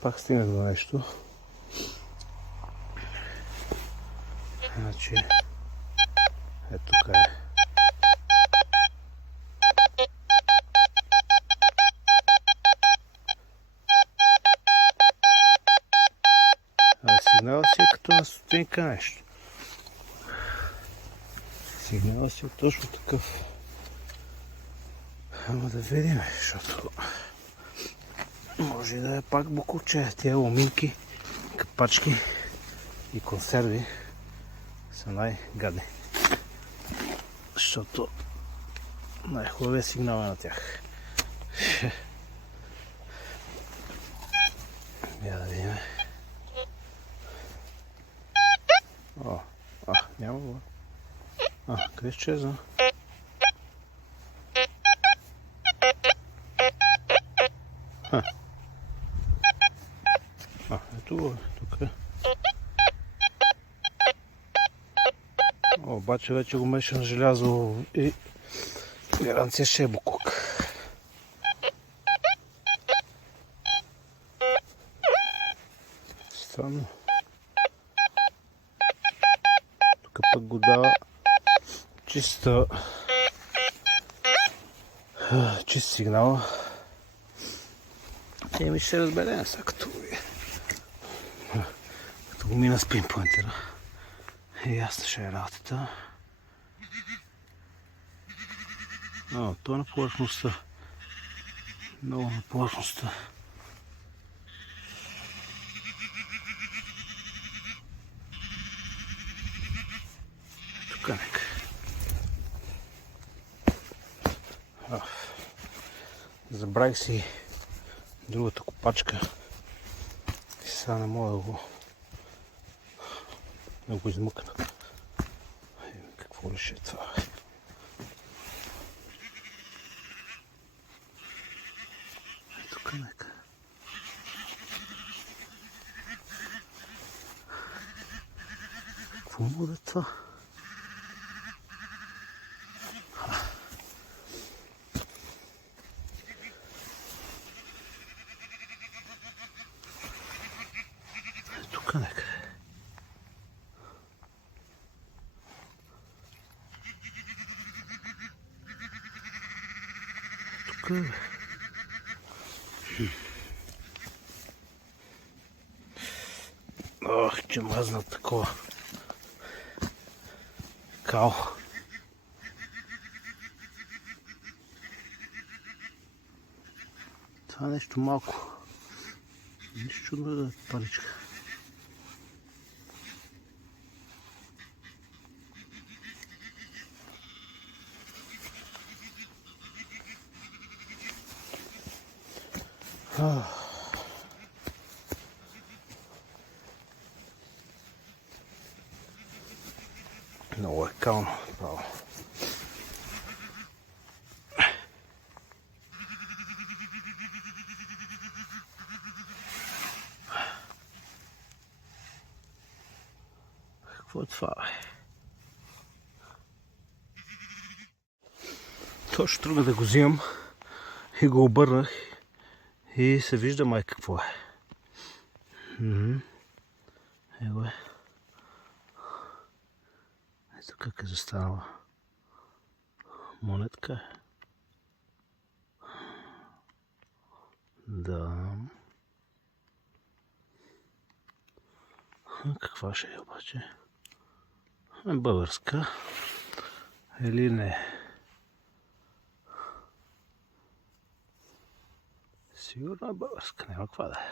Пак стигнах до нещо. Значи, ето тук е. Сигнала си е като на стотинка нещо. Сигнала си е точно такъв. Ама да видим, защото може да е пак буковче. Тия ломинки, капачки и консерви са най-гадни. Защото най-хубавия сигнал е на тях. Я да видим. Няма го. Къде ще изчезна? Ето го, тук е. Обаче вече го мешам желязо и гаранция ще е букук. Странно. Тук пък го дава чист сигнал. Еми ще разберем сега, като го мина с пинпоинтера. Ясна ще е работата. То е на повърхността. Много на повърхността. Тук нека. Забравих си другата копачка. И сега не мога да го измъкна. Какво ли ще е това? Тук нека. Какво му да е това? Тук нека. Тук е. Че мазна такова. Као. Това е нещо малко. Нищо чудно да е паричка. Много е кално, право. Какво е това, бе? Точно тръгна да го взимам и го обърнах и се вижда май какво е. Его е. Ето как е застанала. Монетка е. Да. Каква ще е обаче? Българска. Или не? Сигурно е българска. Няма каква да е.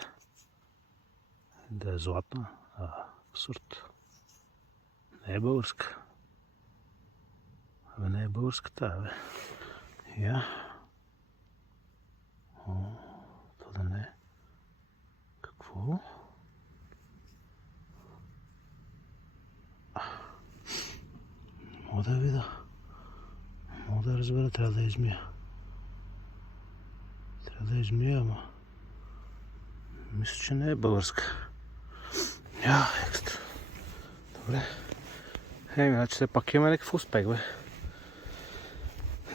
Да е златна. Абсурд. Не е българска. Не е българска тая, бе. То да не е. Какво? Мога да я видя. Мога да я разбера, трябва да я измия. Ама мисля, че не е българска. Екстра. Добре. Значи все пак имаме някакъв успех, бе.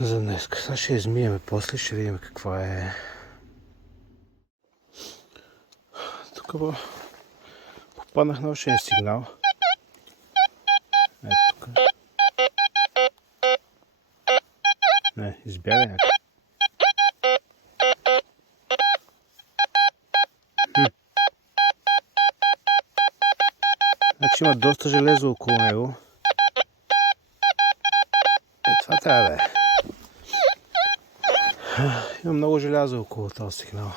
За днес. Сега ще измиеме после, ще видим каква е. тук попаднах на още един сигнал. Ето тук. Не, избяга някак. Значи има доста железо около него. Това трябва да е. Има много желязо около този сигнал.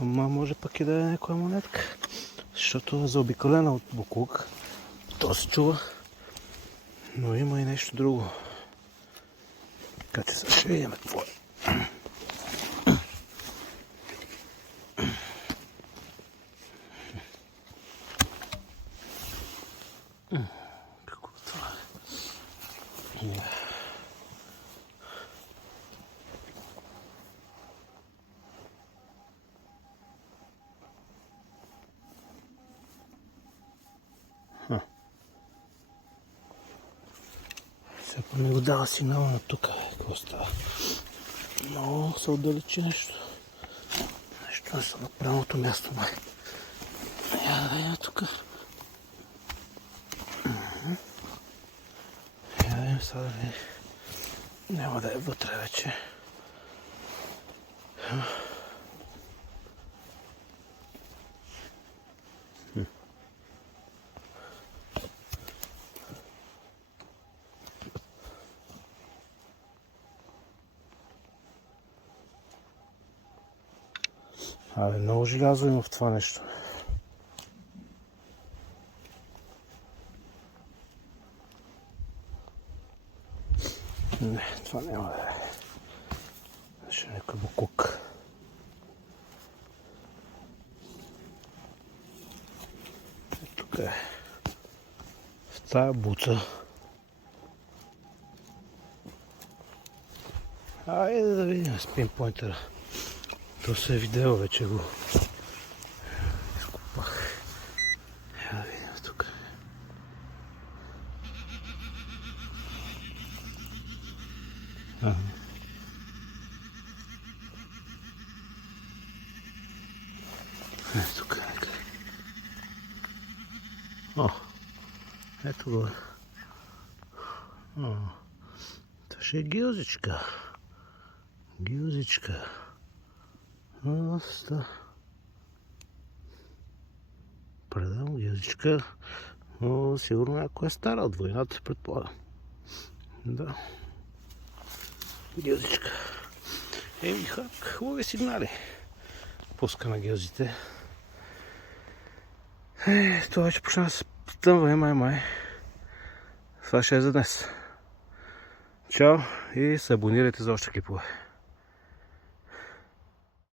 Ама може пък и да е някоя монетка. Защото е заобиколена от буклук. То се чува. Но има и нещо друго. Кате сега ще видим какво е. Какво това е? Сега по него дава сигнала на тук. Какво става? Много се отдалечи нещо. Нещо не са на правилното място, май. Я да видим тук. Я да видим сега да видим. Няма да е вътре вече. Абе, много желязо има в това нещо. Не, това няма да е. Ще някой буклук. Тук е. В тая буца. Айде да видим с пинпойнтера. То се е видео, вече го изкупах. Я да видим тук. Ето тук е някъде. О, ето го. Това ще е гилзичка. Гилзичка. Доста. Предам гилзичка. Но сигурно някоя стара от войната, предполагам. Да. Гилзичка. Еми хак, хубави сигнали. Пуска на гилзите. Това вече почна да се стъмва, май. Това ще е за днес. Чао и се абонирайте за още клипове.